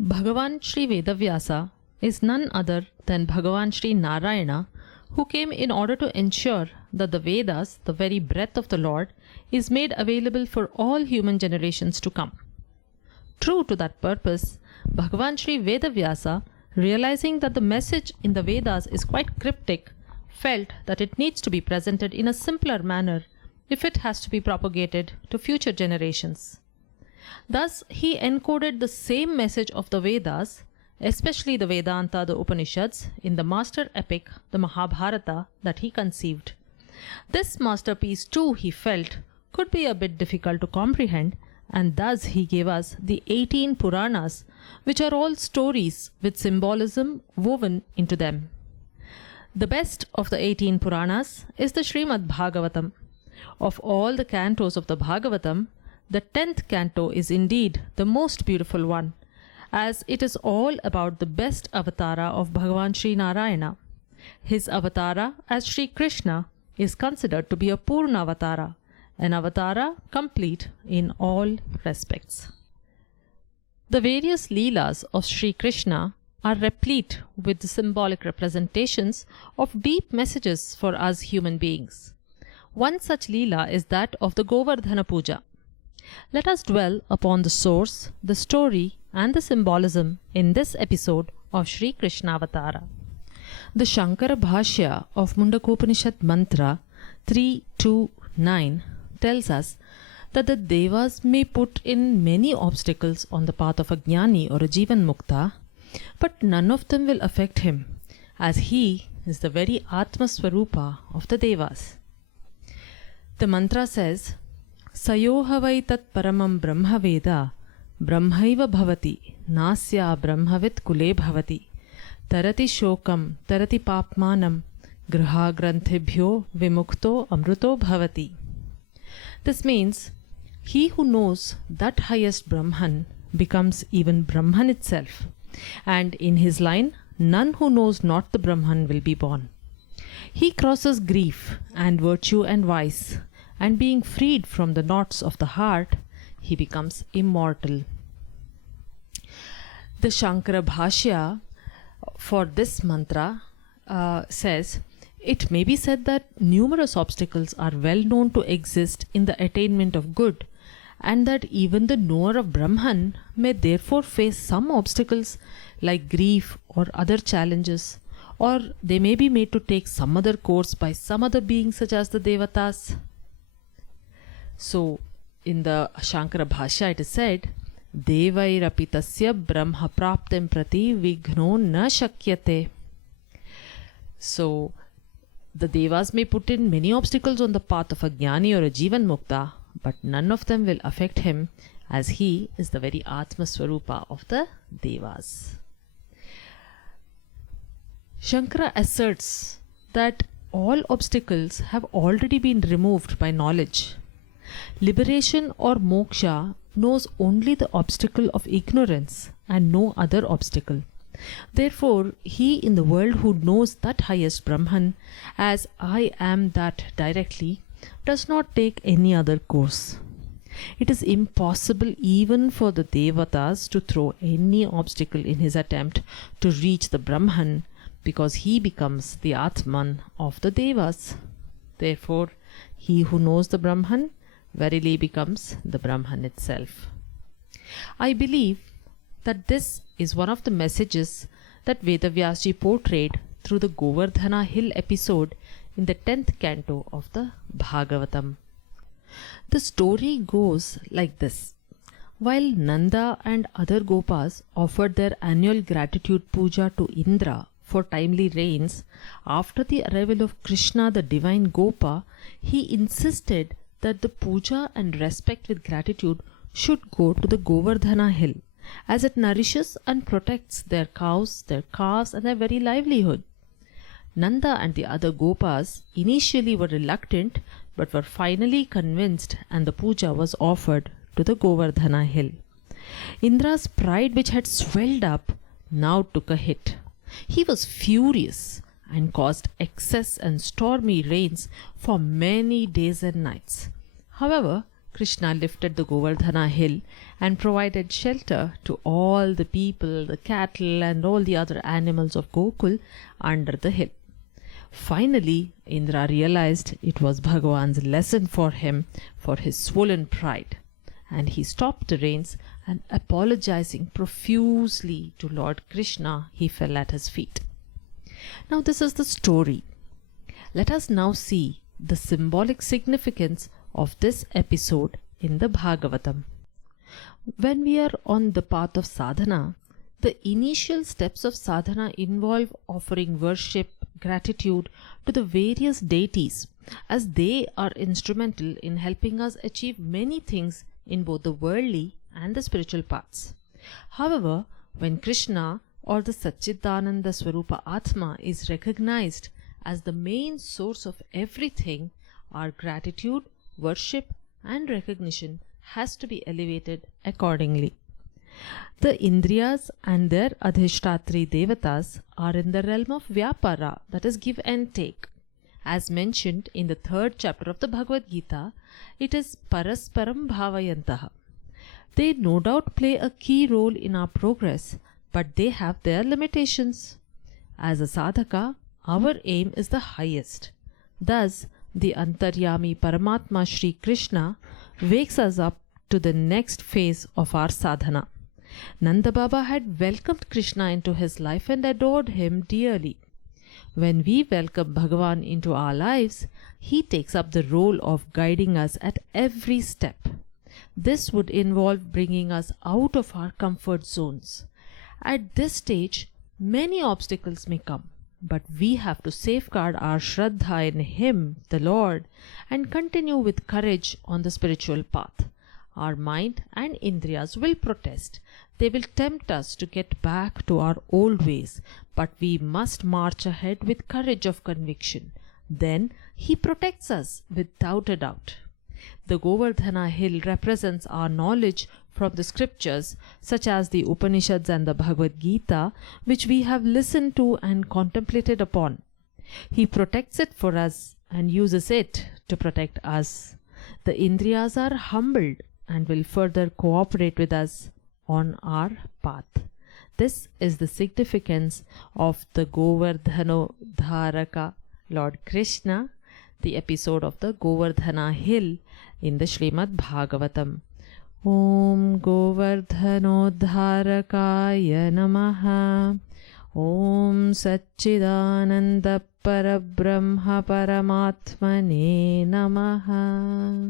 Bhagavan Sri Veda Vyasa is none other than Bhagavan Sri Narayana, who came in order to ensure that the Vedas, the very breath of the Lord, is made available for all human generations to come. True to that purpose, Bhagavan Sri Veda Vyasa, realizing that the message in the Vedas is quite cryptic, felt that it needs to be presented in a simpler manner if it has to be propagated to future generations. Thus, he encoded the same message of the Vedas, especially the Vedanta, the Upanishads, in the master epic, the Mahabharata, that he conceived. This masterpiece too, he felt, could be a bit difficult to comprehend, and thus he gave us the 18 puranas, which are all stories with symbolism woven into them. The best of the 18 puranas is the Srimad Bhagavatam. Of all the cantos of the Bhagavatam, the 10th canto is indeed the most beautiful one, as it is all about the best avatara of Bhagavan Sri Narayana. His avatara as Sri Krishna is considered to be a Purna avatara, an avatara complete in all respects. The various leelas of Sri Krishna are replete with the symbolic representations of deep messages for us human beings. One such leela is that of the Govardhana Puja. Let us dwell upon the source, the story, and the symbolism in this episode of Sri Krishna Avatara. The Shankara Bhashya of Mundakopanishad Mantra 3.2.9 tells us that the Devas may put in many obstacles on the path of a Jnani or a Jivan Mukta, but none of them will affect him, as he is the very Atma Swarupa of the Devas. The mantra says, Sayoha vai tat paramam brahma veda brahmaiva bhavati nasya brahmavit kule bhavati tarati shokam tarati papmanam graha granthebhyo vimukto amruto bhavati. This means, he who knows that highest Brahman becomes even Brahman itself, and in his line none who knows not the Brahman will be born. He crosses grief and virtue and vice, and being freed from the knots of the heart, he becomes immortal. The Shankara Bhashya for this mantra says, it may be said that numerous obstacles are well known to exist in the attainment of good, and that even the knower of Brahman may therefore face some obstacles like grief or other challenges, or they may be made to take some other course by some other being such as the Devatas. So, in the Shankara Bhashya it is said, Devairapi tasya brahma praptem prati vigno na shakyate. So, the Devas may put in many obstacles on the path of a Jnani or a Jivan Mukta, but none of them will affect him, as he is the very Atma Swarupa of the Devas. Shankara asserts that all obstacles have already been removed by knowledge. Liberation or moksha knows only the obstacle of ignorance and no other obstacle. Therefore, he in the world who knows that highest Brahman as I am that directly does not take any other course. It is impossible even for the Devatas to throw any obstacle in his attempt to reach the Brahman, because he becomes the Atman of the Devas. Therefore, he who knows the Brahman verily becomes the Brahman itself. I believe that this is one of the messages that Veda Vyasa portrayed through the Govardhana hill episode in the 10th canto of the Bhagavatam. The story goes like this. While Nanda and other Gopas offered their annual gratitude puja to Indra for timely rains, after the arrival of Krishna, the divine Gopa, he insisted that the puja and respect with gratitude should go to the Govardhana hill, as it nourishes and protects their cows, their calves, and their very livelihood. Nanda and the other Gopas initially were reluctant, but were finally convinced, and the puja was offered to the Govardhana hill. Indra's pride, which had swelled up, now took a hit. He was furious and caused excess and stormy rains for many days and nights. However, Krishna lifted the Govardhana hill and provided shelter to all the people, the cattle, and all the other animals of Gokul under the hill. Finally, Indra realized it was Bhagavan's lesson for him for his swollen pride, and he stopped the reins and, apologizing profusely to Lord Krishna, he fell at his feet. Now, this is the story. Let us now see the symbolic significance of this episode in the Bhagavatam. When we are on the path of sadhana, the initial steps of sadhana involve offering worship, gratitude to the various deities, as they are instrumental in helping us achieve many things in both the worldly and the spiritual paths. However, when Krishna or the Satchidananda Swarupa Atma is recognized as the main source of everything, our gratitude, worship, and recognition has to be elevated accordingly. The Indriyas and their Adhishtatri Devatas are in the realm of Vyapara, that is, give and take. As mentioned in the 3rd chapter of the Bhagavad Gita, it is Parasparam Bhavayantaha. They no doubt play a key role in our progress, but they have their limitations. As a sadhaka, our aim is the highest. Thus, the Antaryami Paramatma Shri Krishna wakes us up to the next phase of our sadhana. Nanda Baba had welcomed Krishna into his life and adored him dearly. When we welcome Bhagavan into our lives, he takes up the role of guiding us at every step. This would involve bringing us out of our comfort zones. At this stage, many obstacles may come, but we have to safeguard our Shraddha in Him, the Lord, and continue with courage on the spiritual path. Our mind and Indriyas will protest. They will tempt us to get back to our old ways, but we must march ahead with courage of conviction. Then He protects us without a doubt. The Govardhana hill represents our knowledge from the scriptures, such as the Upanishads and the Bhagavad Gita, which we have listened to and contemplated upon. He protects it for us and uses it to protect us. The Indriyas are humbled and will further cooperate with us on our path. This is the significance of the Govardhanodharaka, Lord Krishna, the episode of the Govardhana hill in the Srimad Bhagavatam. Om Govardhanodharakaya Namaha. Om Satchidananda Parabrahma Paramatmane Namaha.